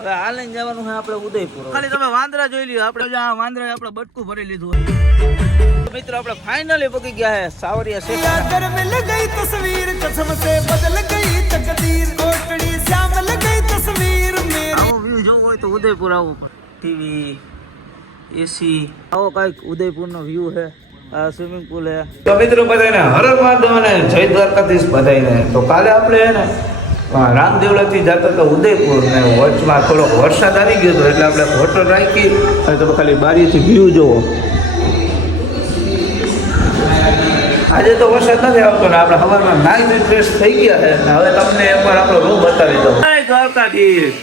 હવે હાલ જવાનું છે આપણે ઉદયપુર ખાલી તમે વાંદરા જોઈ લ્યો. આપણે આ વાંદરા આપણે બટકું ભરી લીધું હોય. મિત્રો આપણે ફાઇનલી પકી ગયા હે સાવરિયા સે યાદર મિલ ગઈ તસવીર કસમ સે બદલ ગઈ તકદીર. કોટડી શ્યામ ગઈ તસવીર મેરી આવો વ્યૂ જોવો હોય તો ઉદયપુર આવો ટીવી એસી આવો કંઈક ઉદયપુરનો વ્યૂ હે આ સ્વિમિંગ પુલ હે તો મિત્રો બધાને હર માધવ અને જય દ્વારકાધીશ બધાને તો કાલે આપણે ને રામદેવલાથી જતા તો ઉદયપુર ને વચમાં થોડો વરસાદ આવી ગયો હતો એટલે આપણે હોટલ રાખી અને તમે ખાલી બારીથી વ્યૂ જોવો. આજે તો વરસાદ નથી આવતો ને આપણે સવારમાં નાઈ ફ્રેશ થઈ ગયા છે ને હવે તમને એકવાર આપણો રૂમ બતાવી દઉં. જય દ્વારકાધીશ.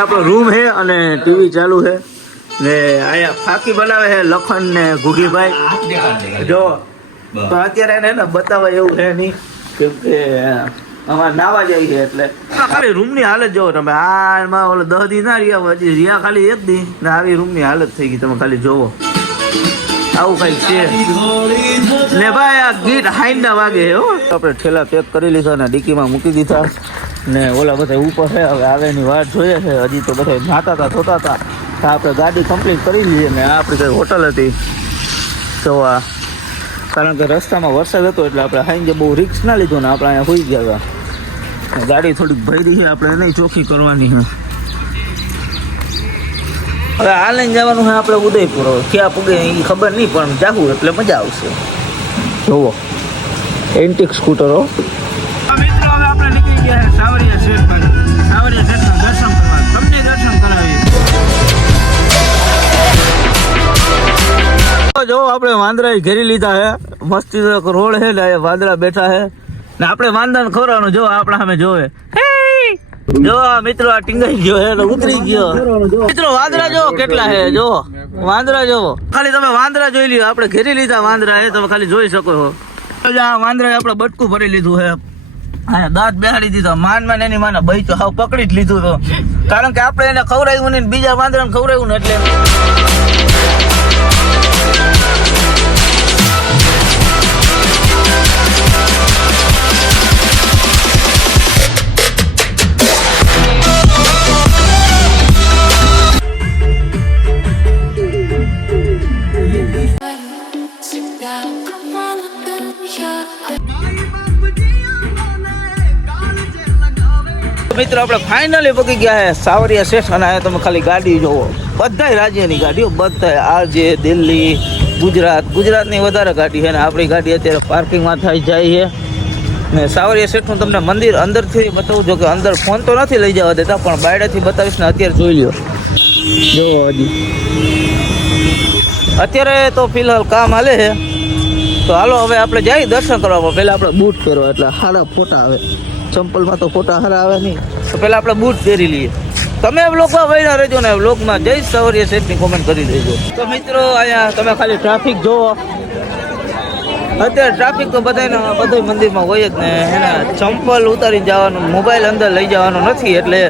આપણો રૂમ છે અને ટીવી ચાલુ છે. ને અહીંયા ફાકી બનાવે છે લખન ને ઘુઘીભાઈ. જો તો અત્યારે એને ને બતાવાય એવું છે નહીં કેમ કે અમારે નાવા જાય છે એટલે. ખાલી રૂમની હાલત જોવો તમે. આમાં ઓલો દહ દી ના રહ્યા હજી રહ્યા ખાલી એક દી. ને આવી રૂમની હાલત થઈ ગઈ તમે ખાલી જોવો. આવું કઈ છે. ને ભાઈ આ ગીત હાઈ ના વાગે હો. આપણે ઠેલા પેક કરી લીધા ને ડીકીમાં મૂકી દીધા. ને ઓલા બધા ઉપર છે હવે આવેની વાટ જોઈએ છે. હજી તો બધા નાતા હતા ધોતા હતા તો આપણે ગાડી કમ્પ્લીટ કરી લીધી ને આપણી કઈ હોટલ હતી તો આ કારણ કે રસ્તામાં વરસાદ હતો એટલે આપણે હાઈને બહુ રિક્સ ના લીધો ને આપણે અહીંયા હોઈ ગયા હતા. ગાડી થોડીક ભરી છે, આપણે નહીં ચોખ્ખી કરવાની છે. હવે આ લઈને જવાનું છે આપણે ઉદયપુર. ક્યાં પૂગે એ ખબર નહીં, પણ જાવું એટલે મજા આવશે. જુઓ. એન્ટિક સ્કૂટરો મિત્રો, હવે આપણે નીકળી ગયા સાવરિયા શેઠ સાવરિયા શેઠના દર્શન જો આપણે વાંદરા ઘેરી લીધા હે. મસ્તી રોડ હે ને વાંદરા બેઠા હે. ને આપણે વાંદરા ખવડાવવાનું જો આપણા સામે જોવે. જો મિત્રો આ ટીંગાઈ ગયો હે ઉતરી ગયો. મિત્રો વાંદરા જો કેટલા હે જો. વાંદરા જો. ખાલી તમે વાંદરા જોઈ લ્યો આપણે ઘેરી લીધા વાંદરા એ તમે ખાલી જોઈ શકો છો આ વાંદરા આપણે બટકું ભરી લીધું હે. હા દાંત બેહાડી દીધા. માન માન એની માને બૈચો હાવ પકડી જ લીધું તો. કારણ કે આપણે એને ખવડાવ્યું ને બીજા વાંદરાને ખવડાવ્યું ને એટલે મિત્રો, આપણે ફાઇનલી પકી ગયા છે સાવરિયા સ્ટેશન આવ્યા તમે ખાલી ગાડી જોવો. બધાય રાજ્યની ગાડીઓ, બધાય આરજે દિલ્હી, ગુજરાત. ગુજરાતની વધારે ગાડી છે ને આપણી ગાડી અત્યારે પાર્કિંગમાં થઈ જાય છે. ને સાવરિયા શેઠનું તમને મંદિર અંદરથી બતાવું, જો કે અંદર ફોન તો નથી લઈ જવા દેતા, પણ બાયડાથી બતાવીશ ને અત્યારે જોઈ લ્યો. જોવો હજી. અત્યારે તો ફિલહાલ કામ હાલે છે. તો હાલો, હવે આપણે જઈએ દર્શન કરવા. પહેલાં આપણે બૂટ કરવા એટલે સારા ફોટા આવે. ચંપલમાં તો ફોટા હારા આવે નહીં. તો પહેલાં આપણે બૂટ પહેરી લઈએ. તમે બ્લોગમાં વૈરા રહેજો ને બ્લોગમાં જય સવરીય સેટની કોમેન્ટ કરી દેજો. તો મિત્રો અહીંયા તમે ખાલી ટ્રાફિક જોવો. અત્યારે ટ્રાફિક તો બધાને બધા મંદિરમાં હોય જ ને. એને ચંપલ ઉતારી જવાનું મોબાઈલ અંદર લઈ જવાનો નથી એટલે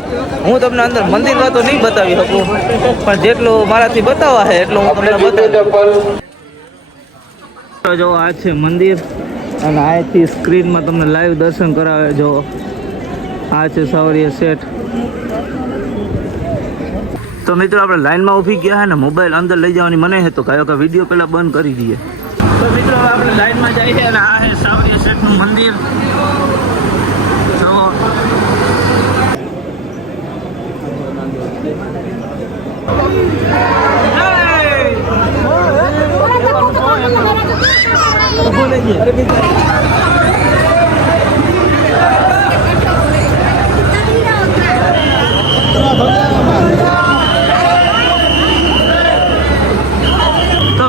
હું તમને અંદર મંદિરમાં તો નહીં બતાવી શકું. પણ જેટલું મારાથી બતાવવા છે એટલું હું તમને બતાવી જો આ છે મંદિર. અને અહીંથી સ્ક્રીનમાં તમને લાઈવ દર્શન કરાવે જો. આ છે સાવરિયા સેઠ તો મિત્રો, આપણે લાઈનમાં ઊભી ગયા છે ને, મોબાઈલ અંદર લઈ જવાની મને હે, તો કયો કે વીડિયો પહેલાં બંધ કરી દઈએ. તો મિત્રો, હવે આપણે લાઈનમાં જઈએ અને આ છે સાવરીય શેઠનું મંદિર. જો તો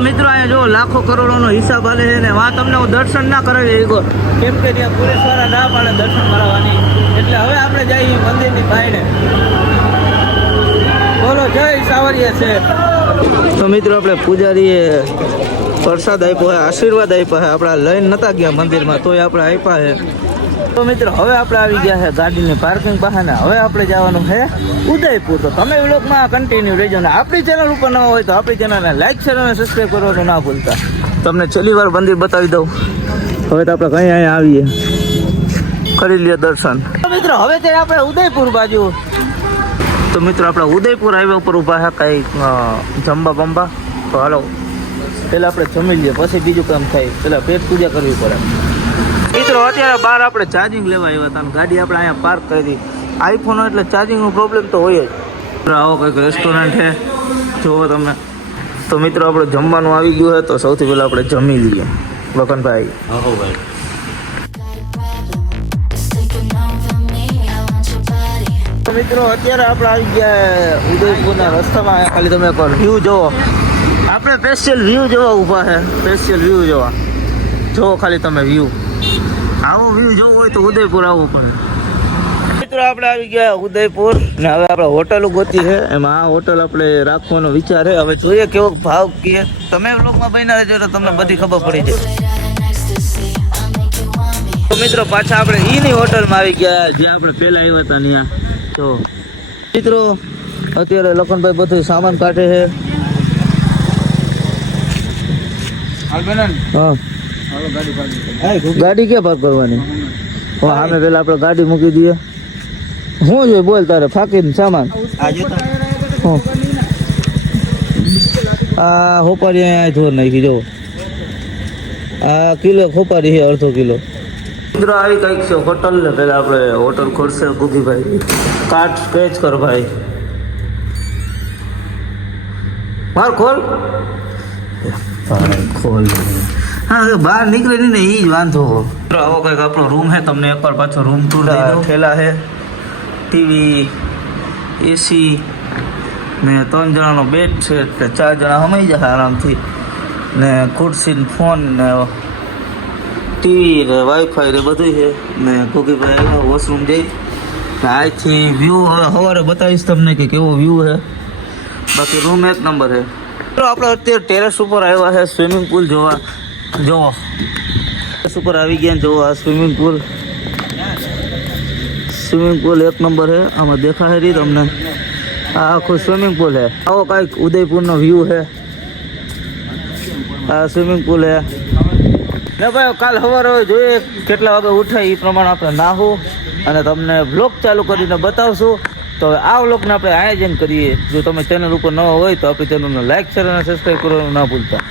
મિત્રો અહીંયા જો લાખો કરોડોનો હિસાબ હાલે છે ને વા તમને હું દર્શન ના કરાવી શકો કેમ કે ત્યાં પોલીસ ના પાડે દર્શન કરાવવાની. એટલે હવે આપણે જઈએ મંદિરની બાયણે બોલો, જય સાવરિયા છે તો મિત્રો, આપણે પૂજારીએ પ્રસાદ આપ્યો હે, આશીર્વાદ આપ્યા છે આપણા લઈને નતા ગયા મંદિરમાં, તોય આપણે આપ્યા છે તો મિત્રો, હવે આપણે આવી ગયા છે ગાડીની પાર્કિંગ પાસે હવે આપણે જવાનું છે ઉદયપુર. તો તમે વ્લોગમાં કન્ટિન્યુ રહેજો ને આપણી ચેનલ ઉપર ન હોય તો આપણી ચેનલને લાઈક શેર અને સબસ્ક્રાઈબ કરવાનું ના ભૂલતા. તમને છેલ્લી વાર મંદિર બતાવી દઉં. હવે તો આપણે કઈ અહીંયા આવીએ. કરી લઈએ દર્શન. મિત્રો, હવે તે આપણે ઉદયપુર બાજુ. તો મિત્રો, આપણે ઉદયપુર હાઈવે ઉપર ઊભા છે કંઈક જંબા બંબા. તો હાલો. પહેલાં આપણે જમી લઈએ પછી બીજું કામ થાય. પહેલાં પેટ પૂજા કરવી પડે. મિત્રો અત્યારે બહાર આપણે ચાર્જિંગ લેવા આવ્યા હતા ગાડી આપણે અહીંયા પાર્ક કરી આઈફોન એટલે ચાર્જિંગનો પ્રોબ્લેમ તો હોય જ. આવો કંઈક રેસ્ટોરન્ટ છે. જુઓ તમે. તો મિત્રો આપણે જમવાનું આવી ગયું છે તો સૌથી પહેલાં આપણે જમી લઈએ. your body. તો મિત્રો અત્યારે આપણે આવી ગયા ઉદયપુરના રસ્તામાં. ખાલી તમે વ્યૂ જોવો આપણે સ્પેશિયલ વ્યૂ જોવા ઊભા છે. સ્પેશિયલ વ્યૂ જોવા. જોવો ખાલી તમે વ્યૂ આવો વ્યૂ જોવો હોય તો ઉદયપુર આવવું પડે. મિત્રો, આપણે આવી ગયા ઉદયપુર ને હવે આપણે હોટલ ગોતી છે. એમાં આ હોટલ આપણે રાખવાનો વિચાર છે. હવે જોઈએ કેવો ભાવ કે તમે વ્લોગમાં બન્યા રહેજો તો તમને બધી ખબર પડી જાય. તો મિત્રો, પાછા આપણે ઈની હોટલમાં આવી ગયા જે આપણે પહેલા આવ્યા હતા ત્યાં. તો મિત્રો, અત્યારે લખનભાઈ બધું સામાન કાઢે છે. હા. ગાડી ક્યાં પાર્ક કરવાની? હો. સામે પેલા આપણે ગાડી મૂકી દઈએ. શું જોઈએ બોલ તારે ફાકીને સામાન. હું. આ હોપારી અહીંયા ધોર નાખી જો આ કિલો ખોપારી છે અડધો કિલો. મિત્રો આવી કંઈક છે હોટલ ને પેલા આપણે હોટલ ખોલશે ગુગીભાઈ કાર્ડ સ્કેચ કર ભાઈ. માર ખોલ ભાઈ ખોલ. હા હવે બહાર નીકળે નહીં ને એ જ વાંધો. મિત્રો આવો કંઈક આપણો રૂમ છે તમને એકવાર પાછો રૂમ ટૂર ઠેલા છે ટીવી એસી ને ત્રણ જણાનો બેડ છે એટલે ચાર જણા સમાઈ જશે આરામથી. ને ખુરશી ને ફોન ને ટીવી ને વાઈફાઈ ને બધું છે ને કોકીભાઈ આવ્યો વોશરૂમ જઈ. ને આજથી વ્યૂ હવે સવારે બતાવીશ તમને કે કેવો વ્યૂ છે બાકી રૂમ એક નંબર છે મિત્રો આપણે અત્યારે ટેરેસ ઉપર આવ્યા છે સ્વિમિંગ પુલ જોવા. જોવો. ટેરેસ ઉપર આવી ગયા જોવો આ સ્વિમિંગ પુલ સ્વિમિંગ પુલ એક નંબર છે. આમાં દેખાય રહી તમને. આ આખું સ્વિમિંગ પુલ છે. આવો કાંઈક ઉદયપુરનો વ્યૂ છે. આ સ્વિમિંગ પુલ છે. ને ભાઈ, કાલ સવારે જોઈએ કેટલા વાગે ઉઠાય એ પ્રમાણે આપણે નાહું અને તમને બ્લોગ ચાલુ કરીને બતાવશું. તો હવે આ વ્લોગને આપણે આયોજન કરીએ. જો તમે ચેનલ ઉપર ન હોય તો આપણી ચેનલને લાઈક શેર અને સબસ્ક્રાઈબ કરવાનું ના ભૂલતા.